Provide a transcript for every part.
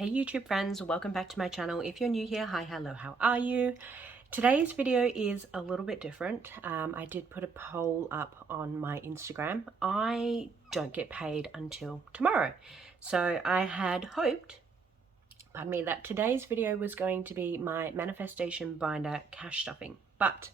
Hey YouTube friends, welcome back to my channel. If you're new here, hi, hello, how are you? Today's video is a little bit different. I did put a poll up on my Instagram. I don't get paid until tomorrow. So I had hoped, pardon me, that today's video was going to be my manifestation binder cash stuffing, but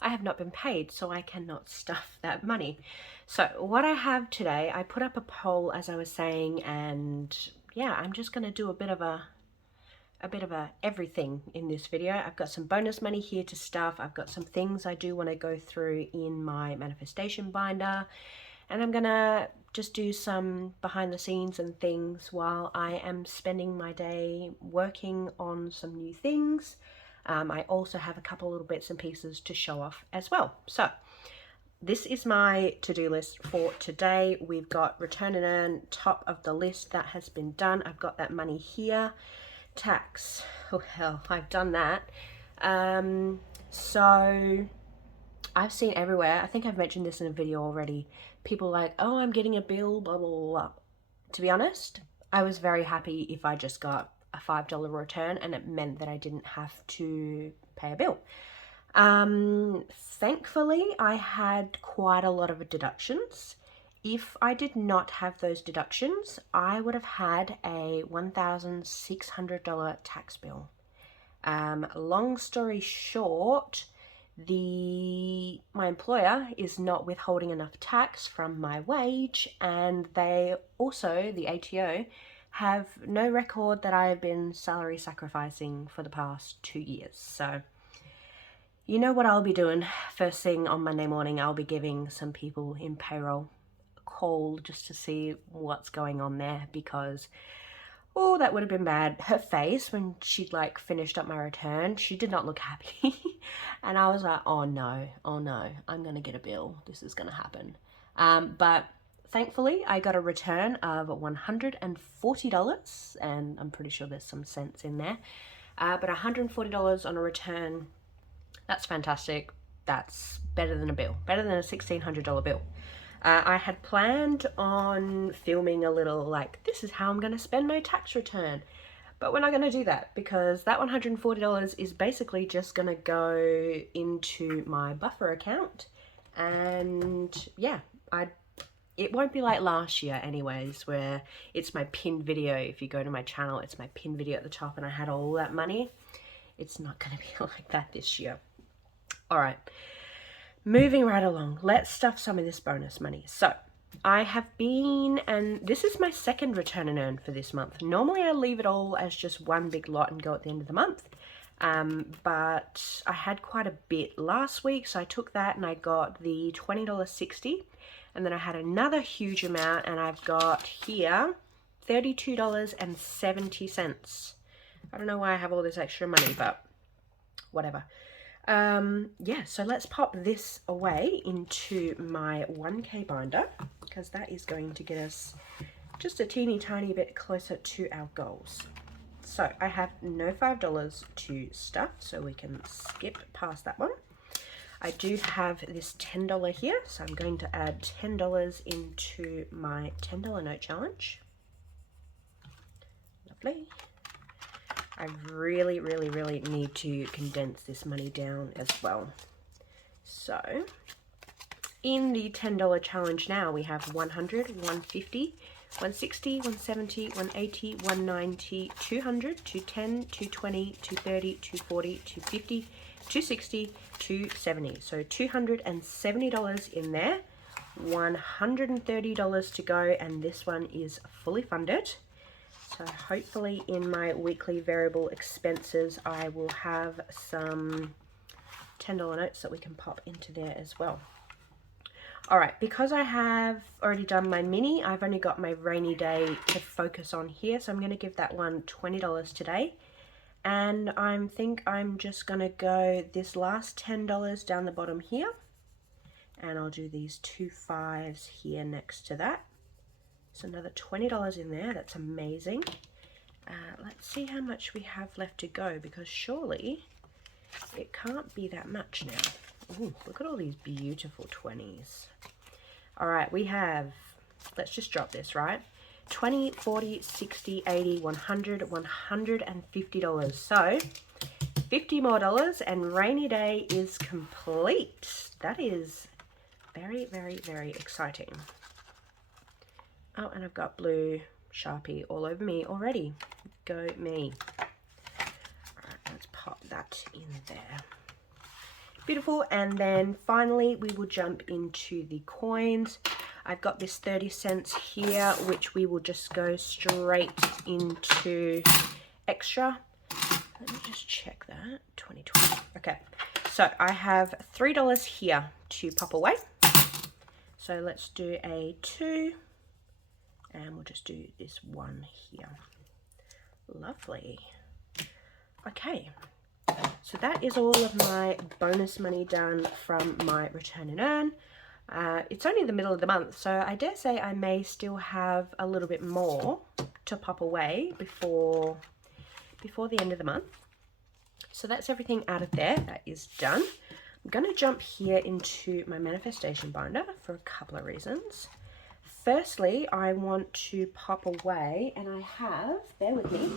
I have not been paid, so I cannot stuff that money. So what I have today, I put up a poll as I was saying, and yeah, I'm just going to do a bit of a everything in this video. I've got some bonus money here to stuff. I've got some things I do want to go through in my manifestation binder, and I'm gonna just do some behind the scenes and things while I am spending my day working on some new things. I also have a couple little bits and pieces to show off as well. So this is my to-do list for today. We've got return and earn, top of the list. That has been done. I've got that money here. Tax, oh hell, I've done that. So I've seen everywhere, I think I've mentioned this in a video already, people like, oh, I'm getting a bill, blah, blah, blah. To be honest, I was very happy if I just got a $5 return and it meant that I didn't have to pay a bill. Thankfully, I had quite a lot of deductions. If I did not have those deductions, I would have had a $1,600 tax bill. Long story short, my employer is not withholding enough tax from my wage, and they also, the ATO, have no record that I have been salary sacrificing for the past 2 years. So you know what I'll be doing first thing on Monday morning. I'll be giving some people in payroll a call just to see what's going on there, because oh, that would have been bad. Her face when she'd like finished up my return, she did not look happy. And I was like, oh no, I'm gonna get a bill. This is gonna happen. But thankfully I got a return of $140, and I'm pretty sure there's some cents in there. But $140 on a return, that's fantastic. That's better than a bill, better than a $1,600 bill. I had planned on filming a little like, this is how I'm going to spend my tax return. But we're not going to do that, because that $140 is basically just going to go into my buffer account. And yeah, it won't be like last year anyways, where it's my pinned video. If you go to my channel, it's my pinned video at the top and I had all that money. It's not going to be like that this year. All right. Moving right along, let's stuff some of this bonus money. So I have been, and this is my second return and earn for this month. Normally I leave it all as just one big lot and go at the end of the month. But I had quite a bit last week, so I took that and I got the $20.60. And then I had another huge amount, and I've got here $32.70. I don't know why I have all this extra money, but whatever. Yeah, so let's pop this away into my 1K binder, because that is going to get us just a teeny tiny bit closer to our goals. So I have no $5 to stuff, so we can skip past that one. I do have this $10 here, so I'm going to add $10 into my $10 note challenge. Lovely. I really need to condense this money down as well. So in the $10 challenge now, we have 100, 150, 160, 170, 180, 190, 200, 210, 220, 230, 240, 250, 260, 270. So $270 in there, $130 to go, and this one is fully funded. So hopefully in my weekly variable expenses, I will have some $10 notes that we can pop into there as well. All right, because I have already done my mini, I've only got my rainy day to focus on here. So I'm going to give that one $20 today. And I think I'm just going to go this last $10 down the bottom here. And I'll do these 2 5s here next to that. So another $20 in there. That's amazing. Let's see how much we have left to go, because surely it can't be that much now. Ooh, look at all these beautiful 20s. All right, we have, let's just drop this, right? 20, 40, 60, 80, 100, $150. So $50 more and rainy day is complete. That is very, very, very exciting. Oh, and I've got blue Sharpie all over me already. Go me. Alright, let's pop that in there. Beautiful. And then finally we will jump into the coins. I've got this 30 cents here, which we will just go straight into extra. Let me just check that. 2020. Okay. So I have $3 here to pop away. So let's do a 2. And we'll just do this 1 here. Lovely. Okay. So that is all of my bonus money done from my return and earn. It's only the middle of the month, so I dare say I may still have a little bit more to pop away before the end of the month. So that's everything out of there. That is done. I'm going to jump here into my manifestation binder for a couple of reasons. Firstly, I want to pop away, and I have, bear with me.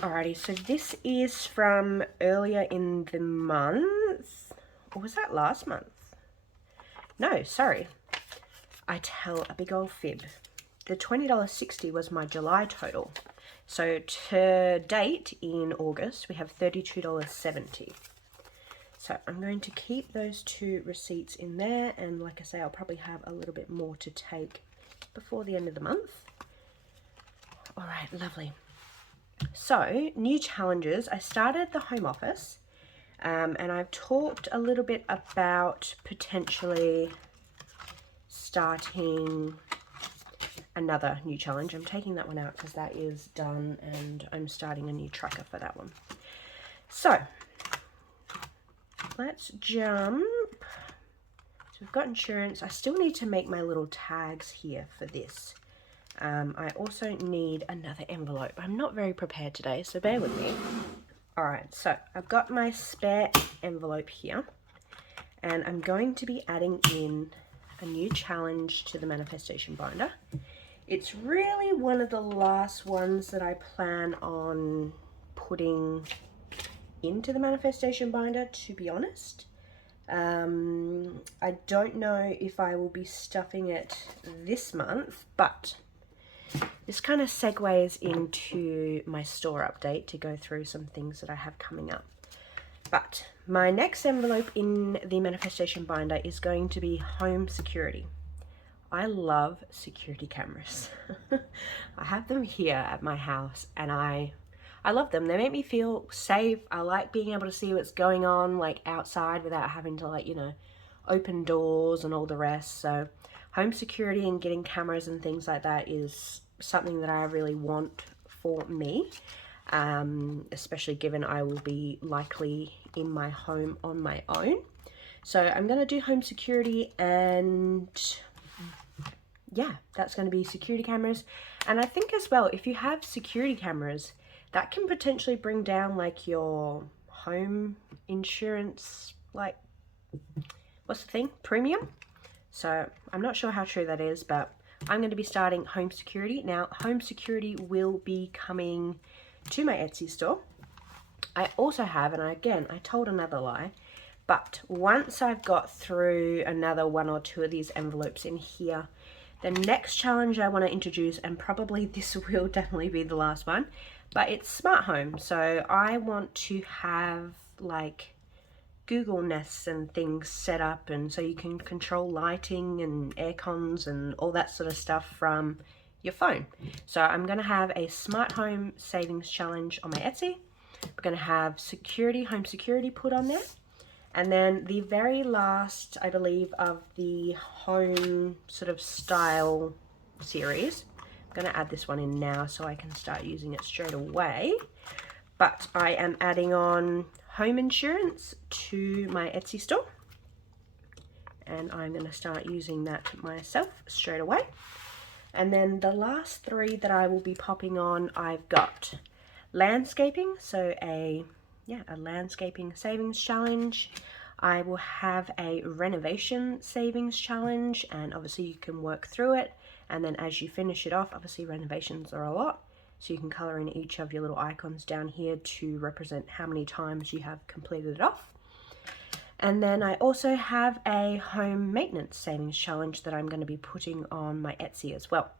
Alrighty, so this is from earlier in the month, or was that last month? No, sorry, I tell a big old fib. The $20.60 was my July total. So to date in August, we have $32.70. So I'm going to keep those 2 receipts in there, and like I say, I'll probably have a little bit more to take before the end of the month. All right, lovely. So new challenges. I started the home office, and I've talked a little bit about potentially starting another new challenge. I'm taking that one out because that is done, and I'm starting a new tracker for that one. So let's jump. So we've got insurance. I still need to make my little tags here for this. I also need another envelope. I'm not very prepared today, so bear with me. Alright, so I've got my spare envelope here, and I'm going to be adding in a new challenge to the manifestation binder. It's really one of the last ones that I plan on putting into the manifestation binder, to be honest. I don't know if I will be stuffing it this month, but this kind of segues into my store update to go through some things that I have coming up. But my next envelope in the manifestation binder is going to be home security. I love security cameras. I have them here at my house, and I love them. They make me feel safe. I like being able to see what's going on, like outside, without having to, like, you know, open doors and all the rest. So home security and getting cameras and things like that is something that I really want for me, especially given I will be likely in my home on my own. So I'm going to do home security, and yeah, that's going to be security cameras. And I think as well, if you have security cameras, that can potentially bring down like your home insurance, like, what's the thing? Premium. So I'm not sure how true that is, but I'm going to be starting home security. Now, home security will be coming to my Etsy store. I also have, and again, I told another lie, but once I've got through another 1 or 2 of these envelopes in here, the next challenge I want to introduce, and probably this will definitely be the last one, but it's smart home. So I want to have like Google Nests and things set up, and so you can control lighting and air cons and all that sort of stuff from your phone. So I'm going to have a smart home savings challenge on my Etsy. We're going to have security, home security put on there. And then the very last, I believe, of the home sort of style series, I'm going to add this one in now so I can start using it straight away. But I am adding on home insurance to my Etsy store, and I'm going to start using that myself straight away. And then the last 3 that I will be popping on, I've got landscaping, so a landscaping savings challenge. I will have a renovation savings challenge, and obviously you can work through it And then as you finish it off, obviously renovations are a lot, so you can color in each of your little icons down here to represent how many times you have completed it off. And then I also have a home maintenance savings challenge that I'm going to be putting on my Etsy as well.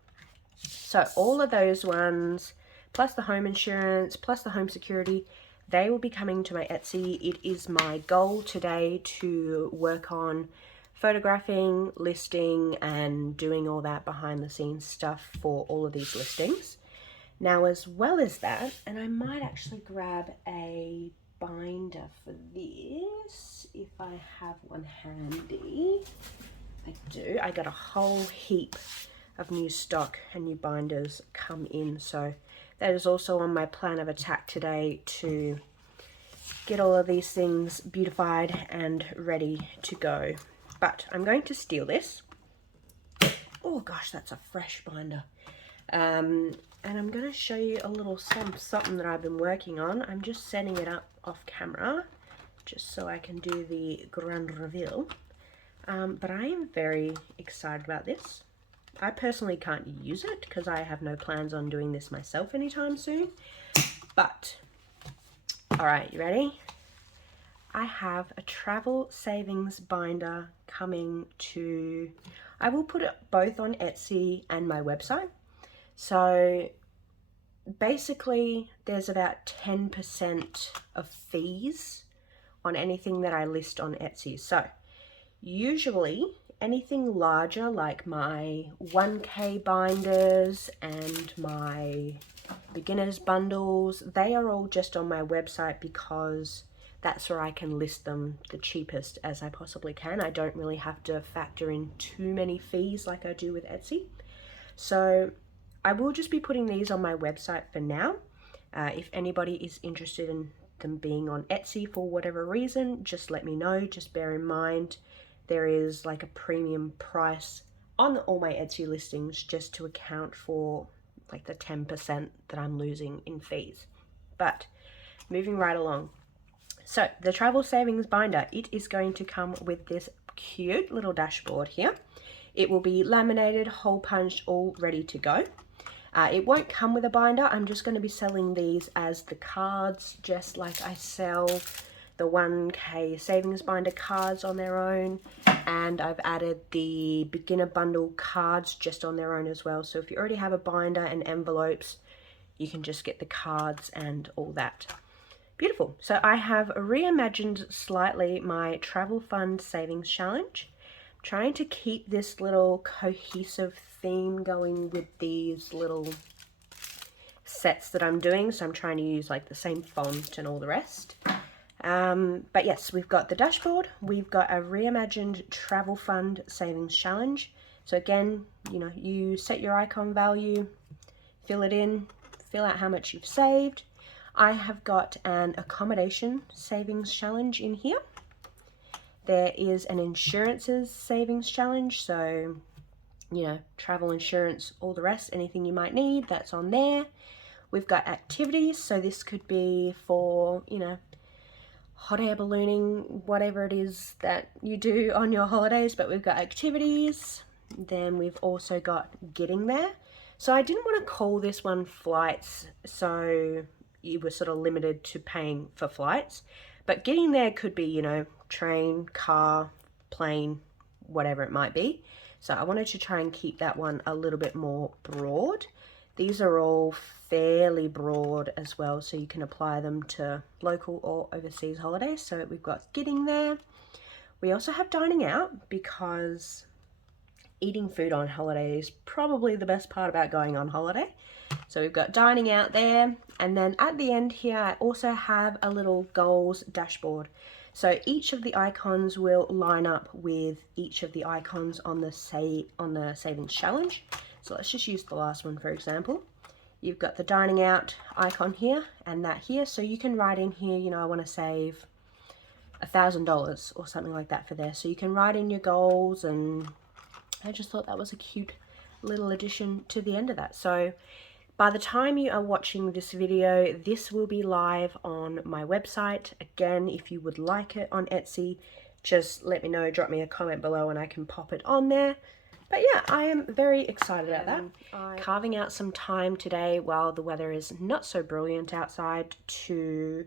So all of those ones, plus the home insurance, plus the home security, they will be coming to my Etsy. It is my goal today to work on photographing, listing, and doing all that behind the scenes stuff for all of these listings. Now, as well as that, and I might actually grab a binder for this if I have one handy. I do. I got a whole heap of new stock and new binders come in, so that is also on my plan of attack today, to get all of these things beautified and ready to go. But I'm going to steal this. Oh gosh, that's a fresh binder. And I'm going to show you a little something that I've been working on. I'm just setting it up off camera just so I can do the grand reveal. But I am very excited about this. I personally can't use it because I have no plans on doing this myself anytime soon. But, alright, you ready? I have a travel savings binder coming to, I will put it both on Etsy and my website. So basically there's about 10% of fees on anything that I list on Etsy. So usually anything larger, like my 1K binders and my beginners bundles, they are all just on my website because that's where I can list them the cheapest as I possibly can. I don't really have to factor in too many fees like I do with Etsy. So I will just be putting these on my website for now. If anybody is interested in them being on Etsy for whatever reason, just let me know. Just bear in mind there is like a premium price on all my Etsy listings just to account for like the 10% that I'm losing in fees. But moving right along. So the travel savings binder, it is going to come with this cute little dashboard here. It will be laminated, hole punched, all ready to go. It won't come with a binder. I'm just going to be selling these as the cards, just like I sell the 1K savings binder cards on their own. And I've added the beginner bundle cards just on their own as well. So if you already have a binder and envelopes, you can just get the cards and all that. Beautiful. So I have reimagined slightly my travel fund savings challenge. I'm trying to keep this little cohesive theme going with these little sets that I'm doing. So I'm trying to use like the same font and all the rest. But yes, we've got the dashboard. We've got a reimagined travel fund savings challenge. So again, you know, you set your icon value, fill it in, fill out how much you've saved. I have got an accommodation savings challenge in here. There is an insurances savings challenge. So, you know, travel insurance, all the rest, anything you might need, that's on there. We've got activities. So this could be for, you know, hot air ballooning, whatever it is that you do on your holidays, but we've got activities. Then we've also got getting there. So I didn't want to call this one flights, so you were sort of limited to paying for flights, but getting there could be, you know, train, car, plane, whatever it might be. So I wanted to try and keep that one a little bit more broad. These are all fairly broad as well, so you can apply them to local or overseas holidays. So we've got getting there. We also have dining out, because eating food on holiday is probably the best part about going on holiday. So we've got dining out there, and then at the end here I also have a little goals dashboard. So each of the icons will line up with each of the icons on the savings challenge. So let's just use the last one for example. You've got the dining out icon here and that here, so you can write in here, you know, I want to save $1,000 or something like that for there. So you can write in your goals, and I just thought that was a cute little addition to the end of that. So by the time you are watching this video, this will be live on my website. Again, if you would like it on Etsy, just let me know, drop me a comment below and I can pop it on there. But yeah, I am very excited about that. Carving out some time today while the weather is not so brilliant outside to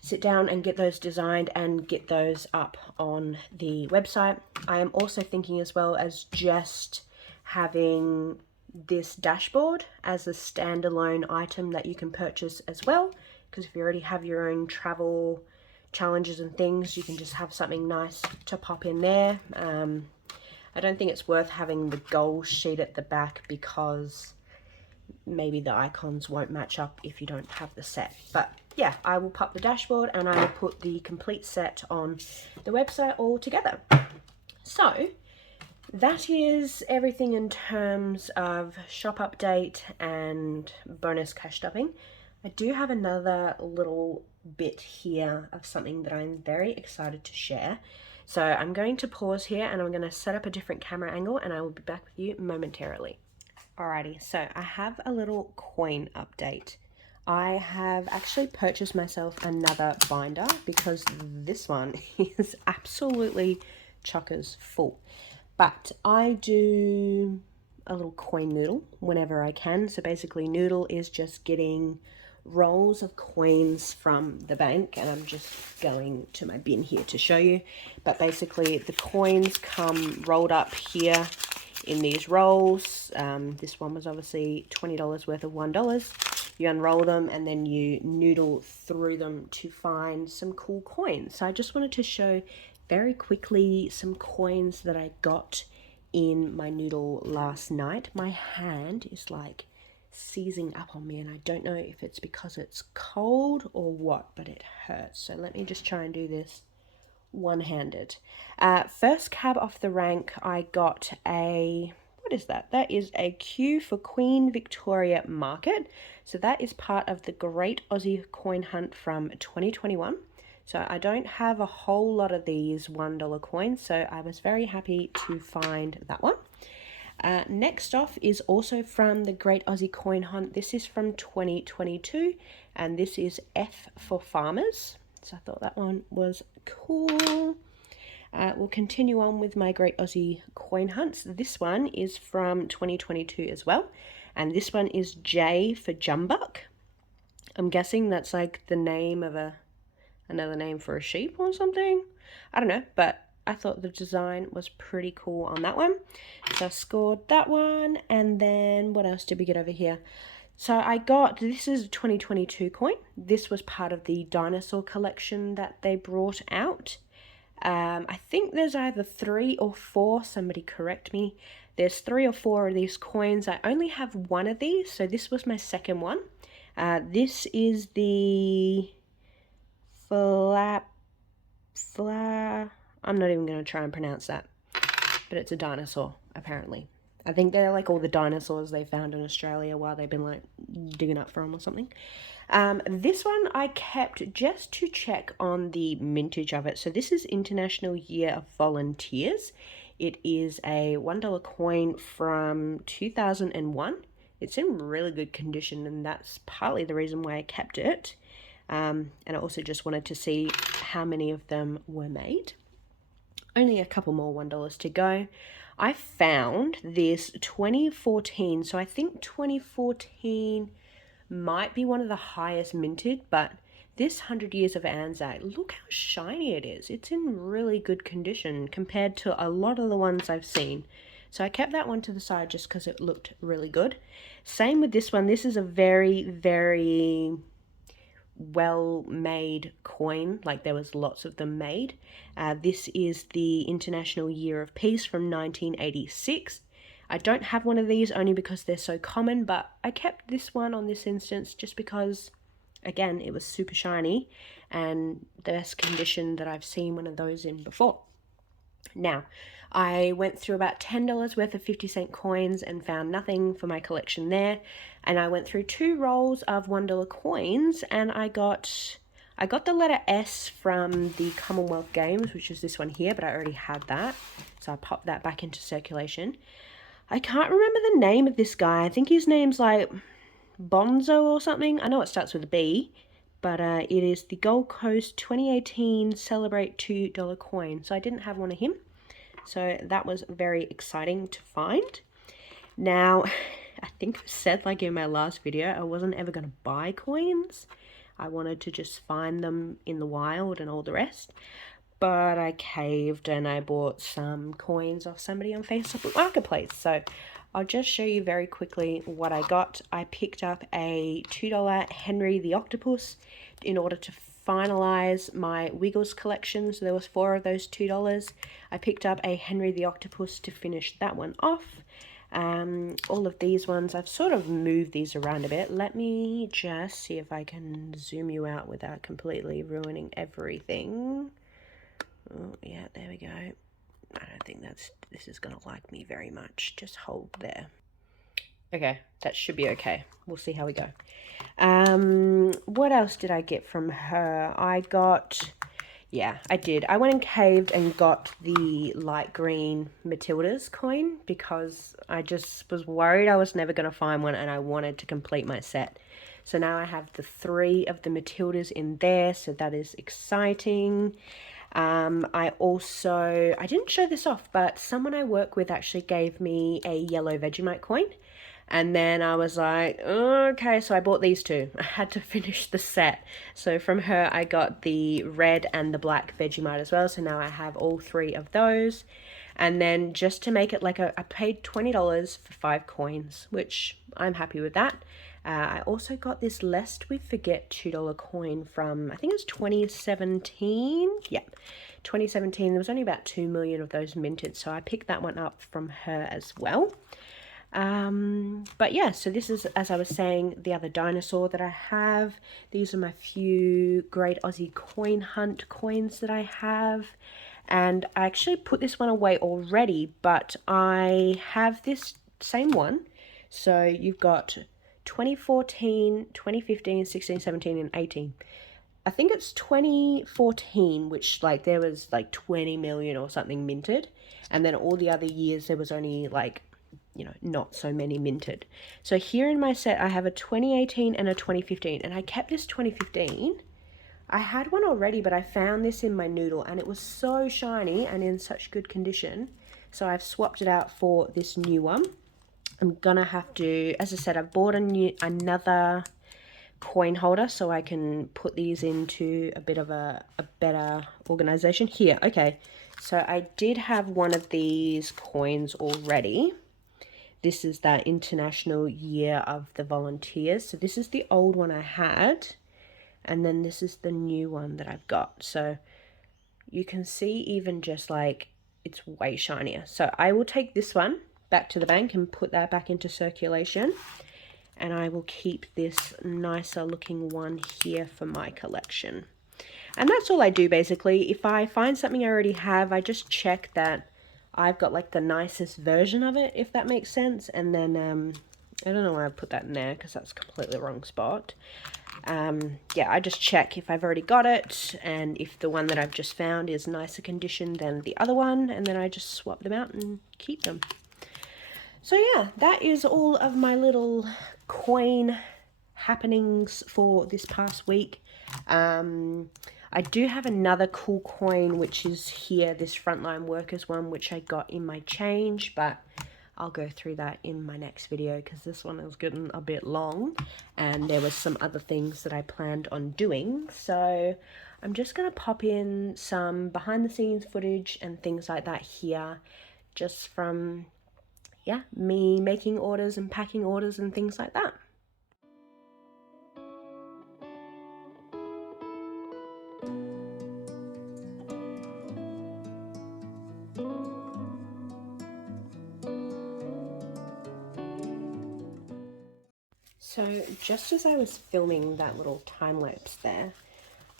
sit down and get those designed and get those up on the website. I am also thinking as well as just having this dashboard as a standalone item that you can purchase as well, because if you already have your own travel challenges and things, you can just have something nice to pop in there. I don't think it's worth having the goal sheet at the back because maybe the icons won't match up if you don't have the set. But yeah, I will pop the dashboard and I will put the complete set on the website all together. So that is everything in terms of shop update and bonus cash stuffing. I do have another little bit here of something that I'm very excited to share. So I'm going to pause here and I'm going to set up a different camera angle and I will be back with you momentarily. Alrighty, so I have a little coin update. I have actually purchased myself another binder because this one is absolutely chockers full. But I do a little coin noodle whenever I can. So basically Noodle is just getting rolls of coins from the bank, and I'm just going to my bin here to show you. But basically the coins come rolled up here in these rolls. This one was obviously $20 worth of $1. You unroll them and then you noodle through them to find some cool coins. So I just wanted to show very quickly some coins that I got in my noodle last night. My hand is like seizing up on me and I don't know if it's because it's cold or what, but it hurts. So let me just try and do this one-handed. First cab off the rank, I got a, what is that? That is a Q for Queen Victoria Market. So that is part of the Great Aussie Coin Hunt from 2021. So I don't have a whole lot of these $1 coins, so I was very happy to find that one. Next off is also from the Great Aussie Coin Hunt. This is from 2022 and this is F for Farmers. So I thought that one was cool. We'll continue on with my Great Aussie Coin Hunts. This one is from 2022 as well. And this one is J for Jumbuck. I'm guessing that's like the name of another name for a sheep or something. I don't know, but I thought the design was pretty cool on that one. So I scored that one. And then what else did we get over here? So I got, this is a 2022 coin. This was part of the dinosaur collection that they brought out. I think there's either 3 or 4, somebody correct me. There's 3 or 4 of these coins. I only have one of these, so this was my second one. This is the I'm not even going to try and pronounce that, but it's a dinosaur, apparently. I think they're like all the dinosaurs they found in Australia while they've been like digging up for them or something. This one I kept just to check on the mintage of it. So this is International Year of Volunteers. It is a $1 coin from 2001. It's in really good condition and that's partly the reason why I kept it. And I also just wanted to see how many of them were made. Only a couple more $1 to go. I found this 2014, so I think 2014 might be one of the highest minted, but this 100 Years of Anzac, look how shiny it is. It's in really good condition compared to a lot of the ones I've seen. So I kept that one to the side just because it looked really good. Same with this one. This is a very, very well-made coin, like there was lots of them made. This is the International Year of Peace from 1986. I don't have one of these only because they're so common, but I kept this one on this instance just because, again, it was super shiny and the best condition that I've seen one of those in before. Now, I went through about $10 worth of 50-cent coins and found nothing for my collection there. And I went through 2 rolls of $1 coins and I got the letter S from the Commonwealth Games, which is this one here, but I already had that. So I popped that back into circulation. I can't remember the name of this guy. I think his name's like Bonzo or something. I know it starts with a B, but it is the Gold Coast 2018 Celebrate $2 coin. So I didn't have one of him. So that was very exciting to find. Now, I think I said like in my last video, I wasn't ever going to buy coins. I wanted to just find them in the wild and all the rest. But I caved and I bought some coins off somebody on Facebook Marketplace. So I'll just show you very quickly what I got. I picked up a $2 Henry the Octopus in order to finalize my Wiggles collection. So there was 4 of those $2. I picked up a Henry the Octopus to finish that one off. All of these ones, I've sort of moved these around a bit. Let me just see if I can zoom you out without completely ruining everything. Oh, yeah, there we go. I don't think this is going to like me very much. Just hold there. Okay, that should be okay. We'll see how we go. What else did I get from her? I got... Yeah, I did. I went and caved and got the light green Matilda's coin because I just was worried I was never going to find one and I wanted to complete my set. So now I have the 3 of the Matildas in there, so that is exciting. I didn't show this off, but someone I work with actually gave me a yellow Vegemite coin. And then I was like, okay, so I bought these 2. I had to finish the set. So from her, I got the red and the black Vegemite as well. So now I have all 3 of those. And then just to make it like I paid $20 for 5 coins, which I'm happy with that. I also got this Lest We Forget $2 coin from, I think it was 2017. Yeah, 2017. There was only about 2 million of those minted. So I picked that one up from her as well. But yeah, so this is, as I was saying, the other dinosaur that I have. These are my few Great Aussie Coin Hunt coins that I have. And I actually put this one away already, but I have this same one. So you've got 2014, 2015, 16, 17, and 18. I think it's 2014, which like there was like 20 million or something minted. And then all the other years there was only like, you know, not so many minted. So here in my set, I have a 2018 and a 2015, and I kept this 2015. I had one already, but I found this in my Noodle, and it was so shiny and in such good condition. So I've swapped it out for this new one. I'm gonna have to, as I said, I've bought another coin holder so I can put these into a bit of a better organization. Here, okay. So I did have one of these coins already. This is that International Year of the Volunteers. So this is the old one I had. And then this is the new one that I've got. So you can see even just like it's way shinier. So I will take this one back to the bank and put that back into circulation. And I will keep this nicer looking one here for my collection. And that's all I do basically. If I find something I already have, I just check that I've got like the nicest version of it, if that makes sense. And then, I don't know why I put that in there because that's completely the wrong spot. Yeah, I just check if I've already got it and if the one that I've just found is nicer condition than the other one. And then I just swap them out and keep them. So yeah, that is all of my little coin happenings for this past week. I do have another cool coin, which is here, this Frontline Workers one, which I got in my change, but I'll go through that in my next video because this one is getting a bit long and there was some other things that I planned on doing. So I'm just going to pop in some behind the scenes footage and things like that here, just from, yeah, me making orders and packing orders and things like that. So just as I was filming that little time lapse there,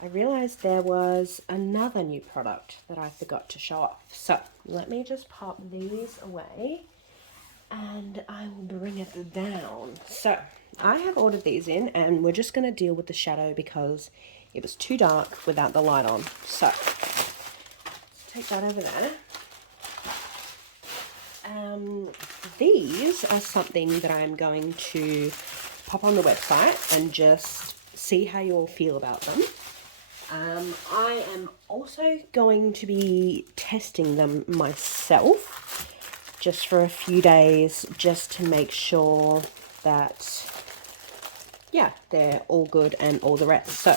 I realized there was another new product that I forgot to show off. So let me just pop these away and I will bring it down. So I have ordered these in and we're just going to deal with the shadow because it was too dark without the light on. So let's take that over there. These are something that I'm going to pop on the website and just see how you all feel about them. I am also going to be testing them myself just for a few days, just to make sure that, yeah, they're all good and all the rest. So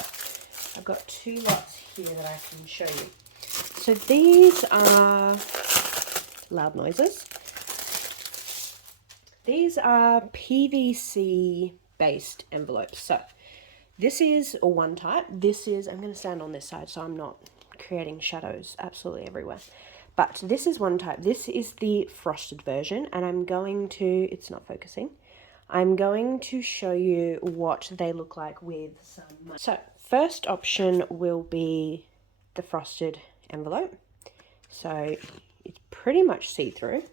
I've got 2 lots here that I can show you. So these are loud noises. These are PVC based envelopes. So this is one type. This is, I'm going to stand on this side so I'm not creating shadows absolutely everywhere. But this is one type. This is the frosted version, and I'm going to, it's not focusing. I'm going to show you what they look like with some. So first option will be the frosted envelope. So it's pretty much see-through,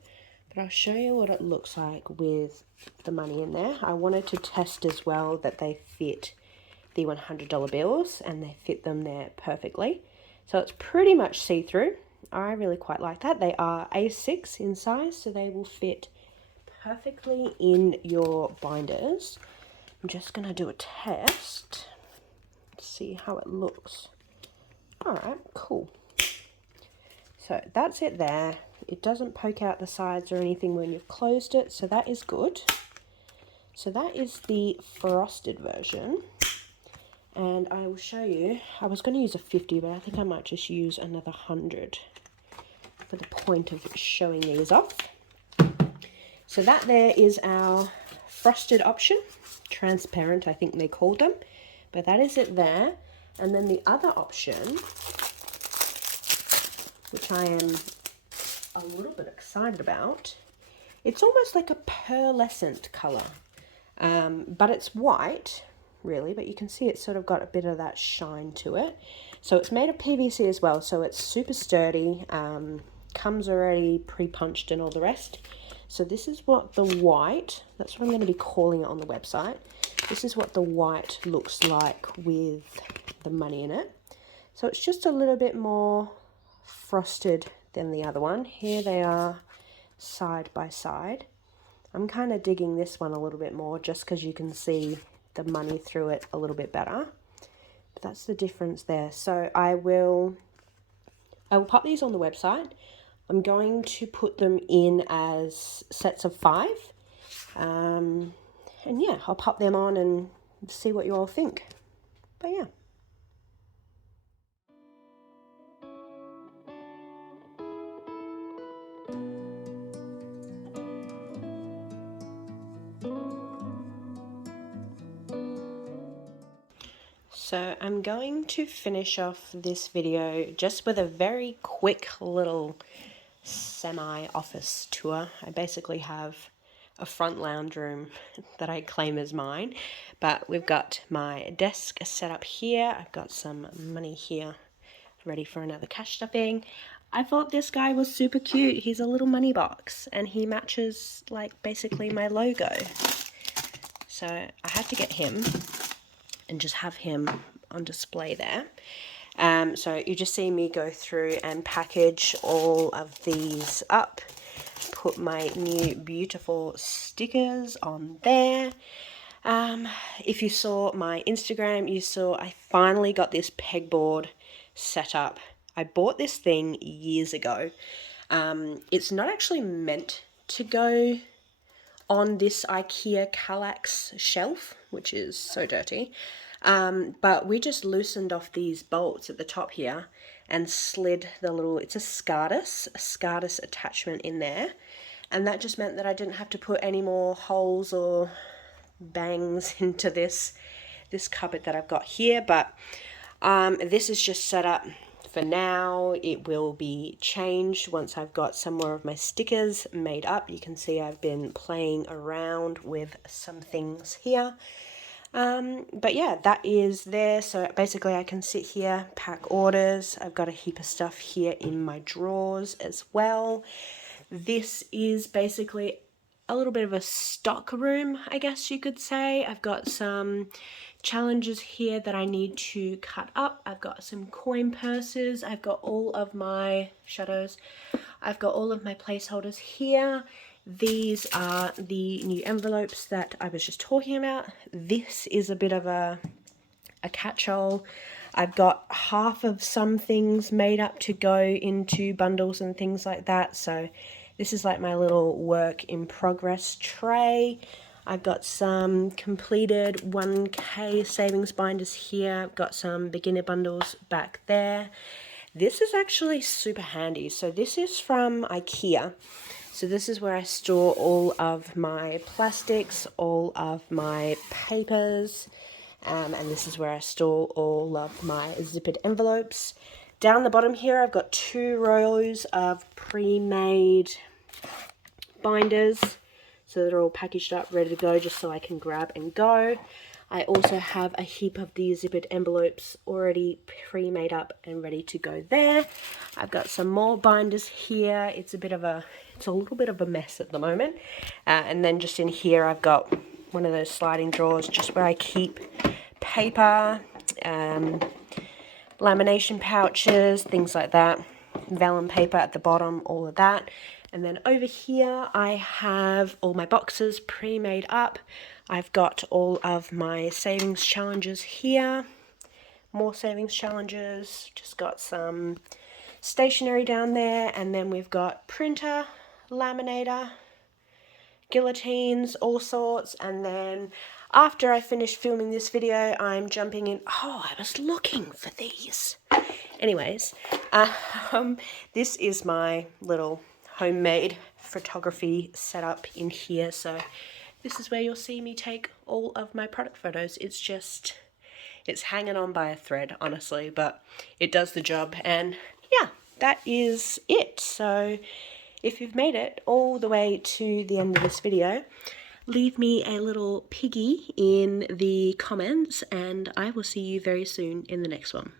but I'll show you what it looks like with the money in there. I wanted to test as well that they fit the $100 bills, and they fit them there perfectly. So it's pretty much see-through. I really quite like that. They are A6 in size, so they will fit perfectly in your binders. I'm just going to do a test to see how it looks. Alright, cool. So that's it there. It doesn't poke out the sides or anything when you've closed it, so that is good. So that is the frosted version. And I will show you, I was going to use a 50, but I think I might just use another 100 for the point of showing these off. So that there is our frosted option, transparent I think they called them, but that is it there. And then the other option, which I am a little bit excited about, it's almost like a pearlescent colour, but it's white really, but you can see it's sort of got a bit of that shine to it. So it's made of PVC as well, so it's super sturdy, comes already pre-punched and all the rest. So this is what the white, that's what I'm going to be calling it on the website. This is what the white looks like with the money in it. So it's just a little bit more frosted than the other one. Here they are side by side. I'm kind of digging this one a little bit more just because you can see the money through it a little bit better. But that's the difference there. So I will pop these on the website. I'm going to put them in as sets of 5. And yeah, I'll pop them on and see what you all think. But yeah. So I'm going to finish off this video just with a very quick little semi-office tour. I basically have a front lounge room that I claim as mine, but we've got my desk set up here. I've got some money here ready for another cash stuffing. I thought this guy was super cute. He's a little money box and he matches like basically my logo. So I had to get him and just have him on display there. So you just see me go through and package all of these up, put my new beautiful stickers on there. If you saw my Instagram, you saw I finally got this pegboard set up. I bought this thing years ago. It's not actually meant to go on this IKEA Kallax shelf, which is so dirty. But we just loosened off these bolts at the top here and slid the little, it's a SCARDIS attachment in there. And that just meant that I didn't have to put any more holes or bangs into this cupboard that I've got here. But this is just set up for now. It will be changed once I've got some more of my stickers made up. You can see I've been playing around with some things here. But yeah, that is there. So basically I can sit here, pack orders. I've got a heap of stuff here in my drawers as well. This is basically a little bit of a stock room, I guess you could say. I've got some challenges here that I need to cut up. I've got some coin purses. I've got all of my shadows. I've got all of my placeholders here. These are the new envelopes that I was just talking about. This is a bit of a a catch-all. I've got half of some things made up to go into bundles and things like that. So this is like my little work in progress tray. I've got some completed 1K savings binders here. I've got some beginner bundles back there. This is actually super handy. So this is from IKEA. So this is where I store all of my plastics, all of my papers, and this is where I store all of my zippered envelopes. Down the bottom here, I've got 2 rows of pre-made binders. So they're all packaged up, ready to go, just so I can grab and go. I also have a heap of these zippered envelopes already pre-made up and ready to go there. I've got some more binders here. It's a little bit of a mess at the moment. And then just in here, I've got one of those sliding drawers, just where I keep paper, lamination pouches, things like that, vellum paper at the bottom, all of that. And then over here I have all my boxes pre-made up. I've got all of my savings challenges here, more savings challenges, just got some stationery down there, and then we've got printer, laminator, guillotines, all sorts. And then after I finish filming this video, I'm jumping in. Oh, I was looking for these. Anyways, this is my little homemade photography setup in here. So this is where you'll see me take all of my product photos. It's hanging on by a thread, honestly, but it does the job. And yeah, that is it. So if you've made it all the way to the end of this video, leave me a little piggy in the comments, and I will see you very soon in the next one.